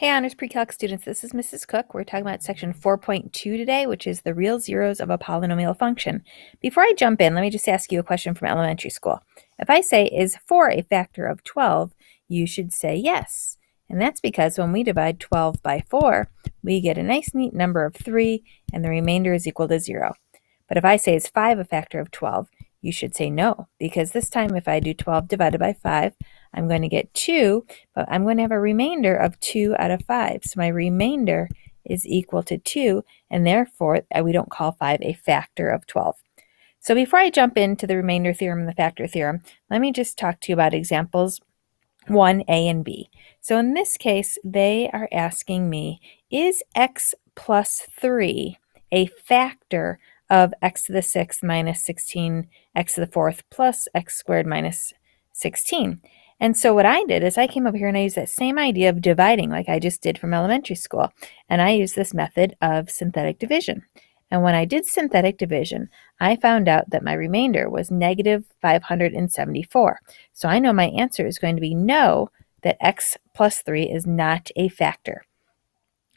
Hey, Honors Pre-Calc students, this is Mrs. Cook. We're talking about section 4.2 today, which is the real zeros of a polynomial function. Before I jump in, let me just ask you a question from elementary school. If I say, is 4 a factor of 12, you should say yes. And that's because when we divide 12 by 4, we get a nice neat number of 3, and the remainder is equal to 0. But if I say, is 5 a factor of 12, you should say no, because this time if I do 12 divided by 5, I'm going to get 2, but I'm going to have a remainder of 2 out of 5. So my remainder is equal to 2, and therefore we don't call 5 a factor of 12. So before I jump into the remainder theorem and the factor theorem, let me just talk to you about examples 1, A and B. So in this case, they are asking me, is x plus 3 a factor of x to the 6th minus 16, x to the 4th plus x squared minus 16? And so what I did is I came over here and I used that same idea of dividing like I just did from elementary school. And I used this method of synthetic division. And when I did synthetic division, I found out that my remainder was negative 574. So I know my answer is going to be no, that x plus 3 is not a factor.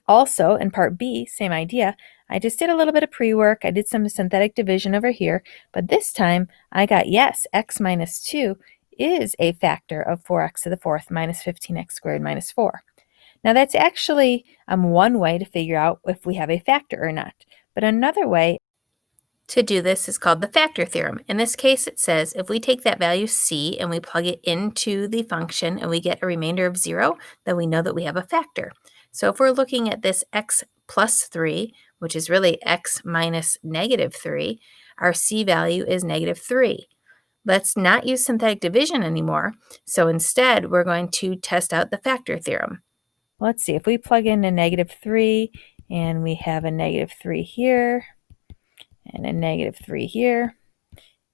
Also, in part B, same idea, I just did a little bit of pre-work. I did some synthetic division over here, but this time I got yes, x minus 2 is a factor of 4x to the 4th minus 15x squared minus 4. Now that's actually one way to figure out if we have a factor or not. But another way to do this is called the factor theorem. In this case, it says if we take that value c and we plug it into the function and we get a remainder of 0, then we know that we have a factor. So if we're looking at this x plus 3, which is really x minus negative 3, our c value is negative 3. Let's not use synthetic division anymore. So instead, we're going to test out the factor theorem. Let's see, if we plug in a negative 3 and we have a negative 3 here and a negative 3 here,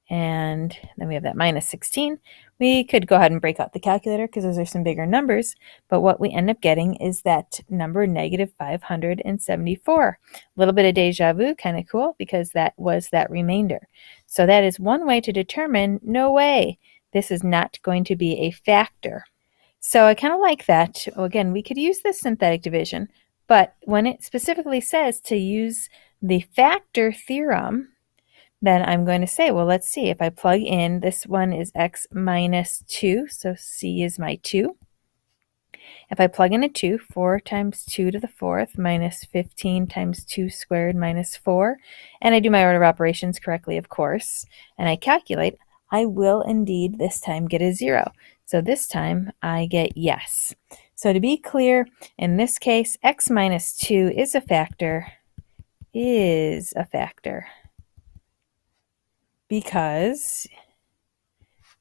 and then we have that minus 16, we could go ahead and break out the calculator because those are some bigger numbers, but what we end up getting is that number negative 574. A little bit of deja vu, kind of cool, because that was that remainder. So that is one way to determine, no way, this is not going to be a factor. So I kind of like that. Again, we could use this synthetic division, but when it specifically says to use the factor theorem, then I'm going to say, well, let's see. If I plug in, this one is x minus 2, so c is my 2. If I plug in a 2, 4 times 2 to the 4th minus 15 times 2 squared minus 4, and I do my order of operations correctly, of course, and I calculate, I will indeed this time get a 0. So this time I get yes. So to be clear, in this case, x minus 2 is a factor, because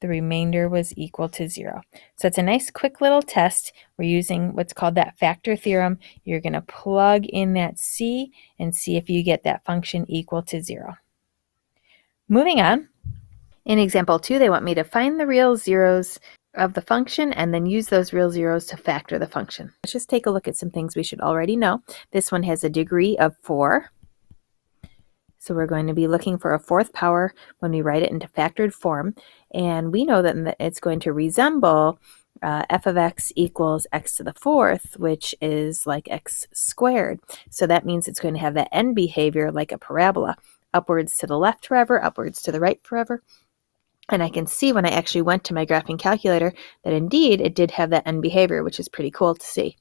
the remainder was equal to 0. So it's a nice quick little test. We're using what's called that factor theorem. You're going to plug in that c and see if you get that function equal to 0. Moving on, in example 2, they want me to find the real zeros of the function and then use those real zeros to factor the function. Let's just take a look at some things we should already know. This one has a degree of 4. So we're going to be looking for a 4th power when we write it into factored form. And we know that it's going to resemble f of x equals x to the 4th, which is like x squared. So that means it's going to have that end behavior like a parabola, upwards to the left forever, upwards to the right forever. And I can see when I actually went to my graphing calculator that indeed it did have that end behavior, which is pretty cool to see.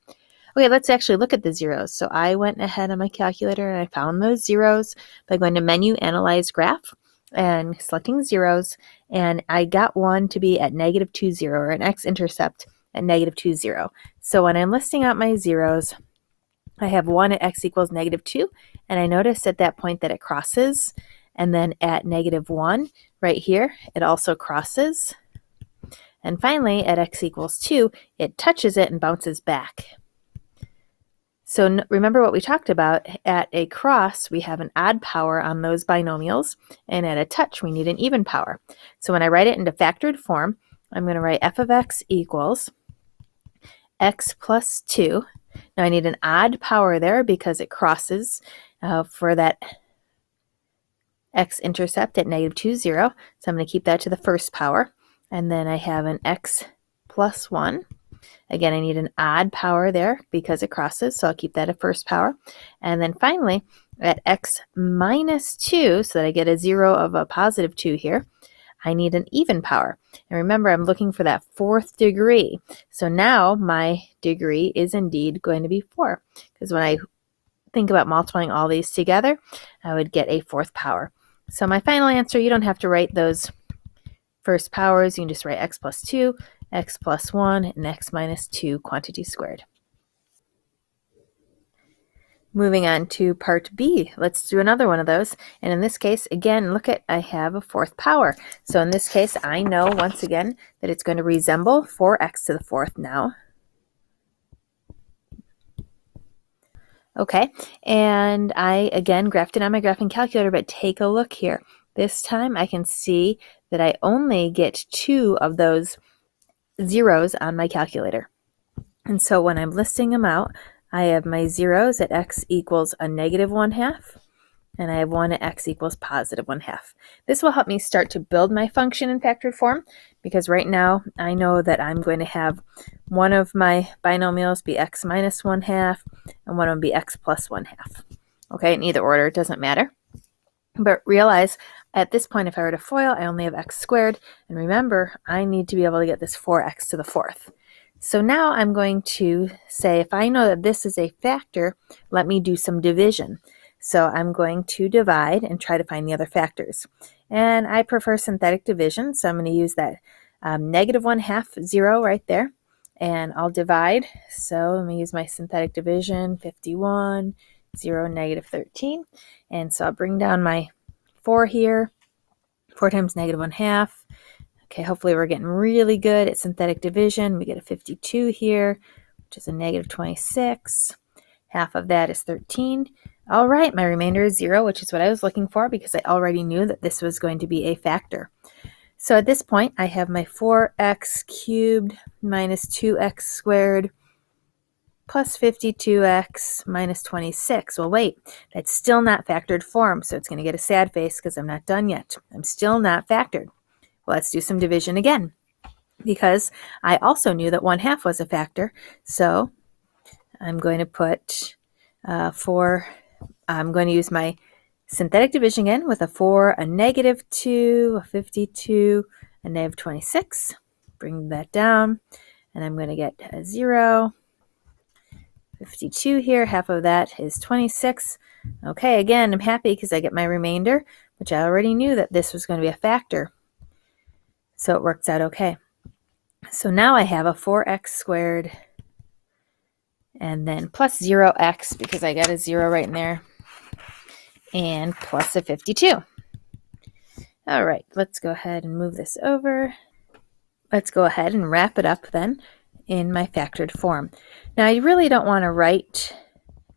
Okay, let's actually look at the zeros. So I went ahead on my calculator and I found those zeros by going to Menu, Analyze, Graph, and selecting zeros. And I got one to be at negative 2, 0, or an x-intercept at negative 2, 0. So when I'm listing out my zeros, I have 1 at x equals negative 2, and I notice at that point that it crosses. And then at negative 1, right here, it also crosses. And finally, at x equals 2, it touches it and bounces back. So remember what we talked about. At a cross, we have an odd power on those binomials, and at a touch, we need an even power. So when I write it into factored form, I'm going to write f of x equals x plus 2. Now I need an odd power there because it crosses for that x-intercept at negative 2, 0. So I'm going to keep that to the first power. And then I have an x plus 1. Again, I need an odd power there because it crosses, so I'll keep that at first power. And then finally, at x minus 2, so that I get a 0 of a positive 2 here, I need an even power. And remember, I'm looking for that 4th degree. So now my degree is indeed going to be 4, because when I think about multiplying all these together, I would get a 4th power. So my final answer, you don't have to write those first powers. You can just write x plus 2, x plus 1, and x minus 2 quantity squared. Moving on to part B, let's do another one of those. And in this case, again, look at, I have a 4th power. So in this case, I know once again that it's going to resemble 4x to the 4th now. Okay, and I, again, graphed it on my graphing calculator, but take a look here. This time I can see that I only get 2 of those zeros on my calculator. And so when I'm listing them out, I have my zeros at x equals a negative 1/2, and I have 1 at x equals positive 1/2. This will help me start to build my function in factored form, because right now I know that I'm going to have one of my binomials be x minus 1/2, and one will be x plus 1/2. Okay, in either order, it doesn't matter. But realize at this point, if I were to FOIL, I only have x squared. And remember, I need to be able to get this 4x to the 4th. So now I'm going to say, if I know that this is a factor, let me do some division. So I'm going to divide and try to find the other factors. And I prefer synthetic division, so I'm going to use that negative 1/2, 0 right there. And I'll divide. So let me use my synthetic division, 51, 0, negative 13. And so I'll bring down my 4 here. 4 times negative 1/2. Okay, hopefully we're getting really good at synthetic division. We get a 52 here, which is a negative 26. Half of that is 13. All right, my remainder is 0, which is what I was looking for because I already knew that this was going to be a factor. So at this point, I have my 4x cubed minus 2x squared plus 52x minus 26. Well, wait, that's still not factored form, so it's going to get a sad face because I'm not done yet. I'm still not factored. Well, let's do some division again, because I also knew that 1/2 was a factor, so I'm going to put I'm going to use my synthetic division again with a 4, a negative 2, a 52, a negative 26. Bring that down, and I'm going to get a 0. 52 here, half of that is 26. Okay, again, I'm happy because I get my remainder, which I already knew that this was going to be a factor. So it works out okay. So now I have a 4x squared and then plus 0x because I got a 0 right in there, and plus a 52. All right, let's go ahead and move this over. Let's go ahead and wrap it up then in my factored form. Now I really don't want to write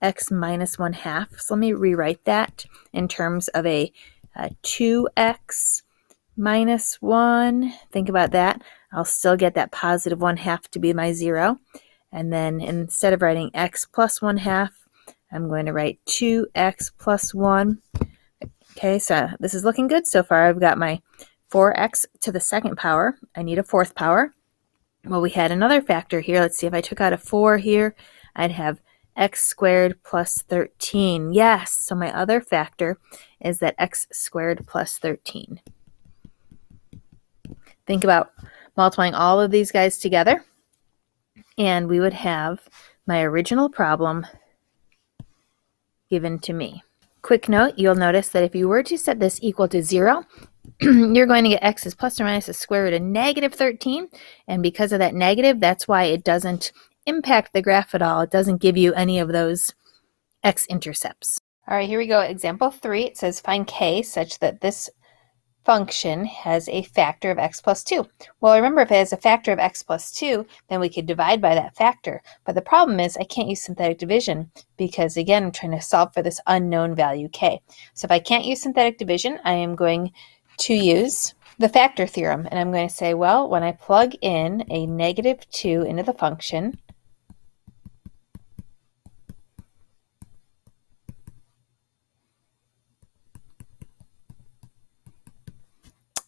x minus 1/2, so let me rewrite that in terms of a 2x minus 1. Think about that. I'll still get that positive 1/2 to be my 0. And then instead of writing x plus 1/2, I'm going to write 2x plus 1. Okay, so this is looking good so far. I've got my 4x to the 2nd power. I need a 4th power. Well, we had another factor here. Let's see, if I took out a 4 here, I'd have x squared plus 13. Yes, so my other factor is that x squared plus 13. Think about multiplying all of these guys together, and we would have my original problem given to me. Quick note, you'll notice that if you were to set this equal to 0, you're going to get x is plus or minus the square root of negative 13, and because of that negative, that's why it doesn't impact the graph at all. It doesn't give you any of those x-intercepts. All right, here we go. Example 3, it says find k such that this function has a factor of x plus 2. Well, remember, if it has a factor of x plus 2, then we could divide by that factor. But the problem is I can't use synthetic division because, again, I'm trying to solve for this unknown value k. So if I can't use synthetic division, I am going to use the factor theorem. And I'm going to say, well, when I plug in a negative 2 into the function,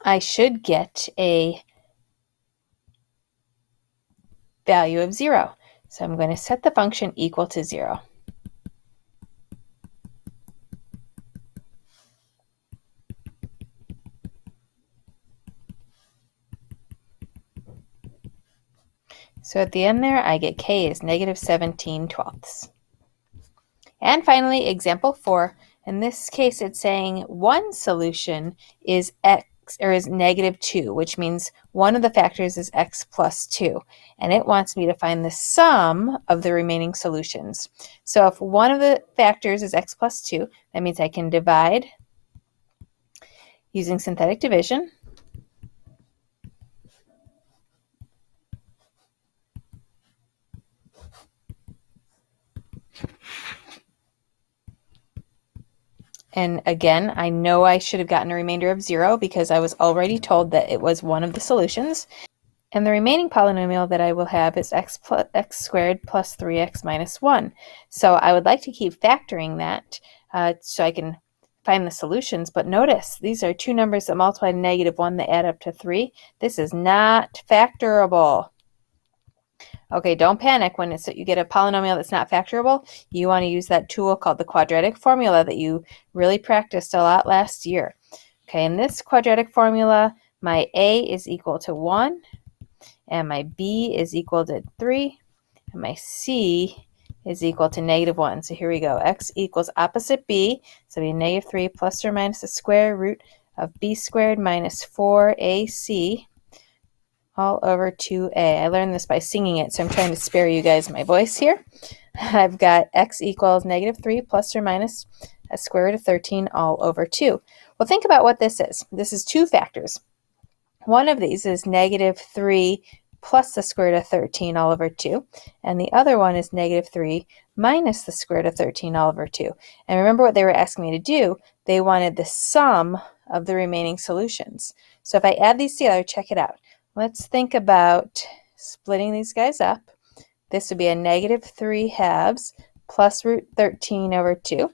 I should get a value of 0. So I'm going to set the function equal to 0. So at the end there, I get k is negative 17/12. And finally, example 4. In this case, it's saying one solution is x, or is negative 2, which means one of the factors is x plus 2. And it wants me to find the sum of the remaining solutions. So if one of the factors is x plus 2, that means I can divide using synthetic division. And again, I know I should have gotten a remainder of 0 because I was already told that it was one of the solutions. And the remaining polynomial that I will have is x squared plus 3x minus 1. So I would like to keep factoring that so I can find the solutions. But notice, these are two numbers that multiply to negative 1 that add up to 3. This is not factorable. Okay, don't panic when you get a polynomial that's not factorable. You want to use that tool called the quadratic formula that you really practiced a lot last year. Okay, in this quadratic formula, my a is equal to 1, and my b is equal to 3, and my c is equal to negative 1. So here we go. X equals opposite b, so it'll be negative 3 plus or minus the square root of b squared minus 4ac all over 2a. I learned this by singing it, so I'm trying to spare you guys my voice here. I've got x equals negative 3 plus or minus a square root of 13 all over 2. Well, think about what this is. This is two factors. One of these is negative 3 plus the square root of 13 all over 2, and the other one is negative 3 minus the square root of 13 all over 2. And remember what they were asking me to do? They wanted the sum of the remaining solutions. So if I add these together, check it out. Let's think about splitting these guys up. This would be a negative 3 halves plus root 13 over 2.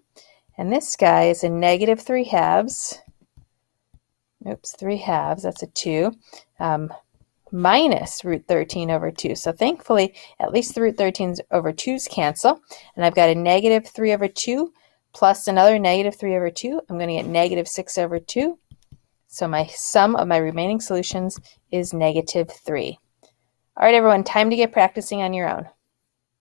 And this guy is a negative 3 halves, 3 halves, that's a 2, minus root 13 over 2. So thankfully, at least the root 13s over 2's cancel. And I've got a negative 3 over 2 plus another negative 3 over 2. I'm going to get negative 6 over 2. So my sum of my remaining solutions is negative 3. All right, everyone, time to get practicing on your own.